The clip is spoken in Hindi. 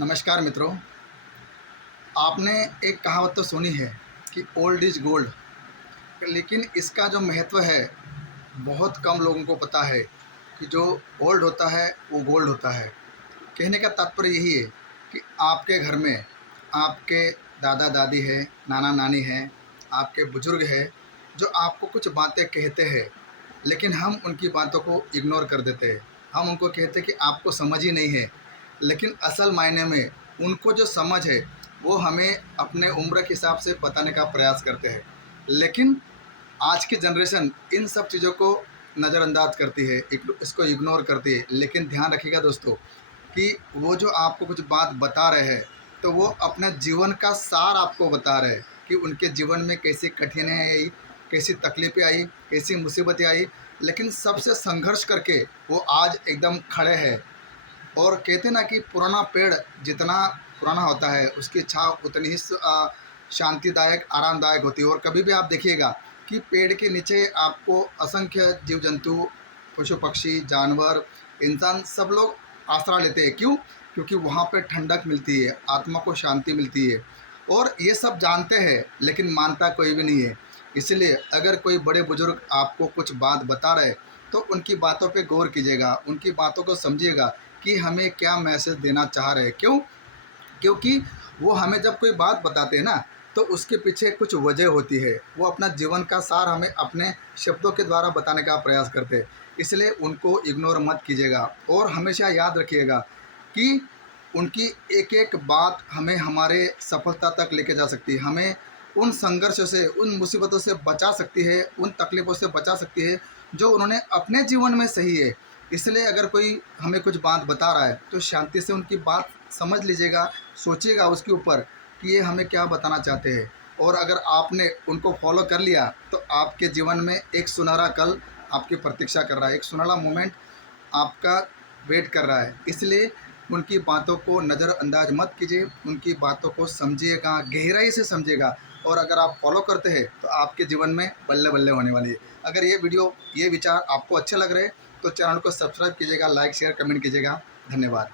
नमस्कार मित्रों। आपने एक कहावत तो सुनी है कि ओल्ड इज गोल्ड, लेकिन इसका जो महत्व है बहुत कम लोगों को पता है कि जो ओल्ड होता है वो गोल्ड होता है। कहने का तात्पर्य यही है कि आपके घर में आपके दादा दादी है, नाना नानी है, आपके बुजुर्ग है, जो आपको कुछ बातें कहते हैं, लेकिन हम उनकी बातों को इग्नोर कर देते हैं। हम उनको कहते हैं कि आपको समझ ही नहीं है, लेकिन असल मायने में उनको जो समझ है वो हमें अपने उम्र के हिसाब से बताने का प्रयास करते हैं। लेकिन आज की जनरेशन इन सब चीज़ों को नज़रअंदाज करती है, इसको इग्नोर करती है। लेकिन ध्यान रखिएगा दोस्तों कि वो जो आपको कुछ बात बता रहे हैं, तो वो अपने जीवन का सार आपको बता रहे हैं कि उनके जीवन में कैसी कठिनाई आई, कैसी तकलीफ़ें आई, कैसी मुसीबतें आई, लेकिन सबसे संघर्ष करके वो आज एकदम खड़े हैं। और कहते ना कि पुराना पेड़ जितना पुराना होता है उसकी छाँव उतनी ही शांतिदायक, आरामदायक होती है। और कभी भी आप देखिएगा कि पेड़ के नीचे आपको असंख्य जीव जंतु, पशु पक्षी, जानवर, इंसान सब लोग आसरा लेते हैं। क्यों? क्योंकि वहाँ पे ठंडक मिलती है, आत्मा को शांति मिलती है। और ये सब जानते हैं लेकिन मानता कोई भी नहीं है। इसलिए अगर कोई बड़े बुजुर्ग आपको कुछ बात बता रहे तो उनकी बातों पे गौर कीजिएगा, उनकी बातों को समझिएगा कि हमें क्या मैसेज देना चाह रहे हैं। क्यों? क्योंकि वो हमें जब कोई बात बताते हैं ना, तो उसके पीछे कुछ वजह होती है। वो अपना जीवन का सार हमें अपने शब्दों के द्वारा बताने का प्रयास करते हैं। इसलिए उनको इग्नोर मत कीजिएगा और हमेशा याद रखिएगा कि उनकी एक-एक बात हमें हमारे सफलता तक लेके जा सकती है। हमें उन संघर्षों से, उन मुसीबतों से बचा सकती है, उन तकलीफ़ों से बचा सकती है, जो उन्होंने अपने जीवन में सही है। इसलिए अगर कोई हमें कुछ बात बता रहा है, तो शांति से उनकी बात समझ लीजिएगा, सोचिएगा उसके ऊपर कि ये हमें क्या बताना चाहते हैं। और अगर आपने उनको फॉलो कर लिया, तो आपके जीवन में एक सुनहरा कल आपकी प्रतीक्षा कर रहा है, एक सुनहरा मोमेंट आपका वेट कर रहा है। इसलिए उनकी बातों को नज़रअंदाज मत कीजिए, उनकी बातों को समझिएगा, गहराई से समझिएगा। और अगर आप फॉलो करते हैं तो आपके जीवन में बल्ले-बल्ले होने वाली है। अगर ये वीडियो, ये विचार आपको अच्छे लग रहे हैं तो चैनल को सब्सक्राइब कीजिएगा, लाइक, शेयर, कमेंट कीजिएगा। धन्यवाद।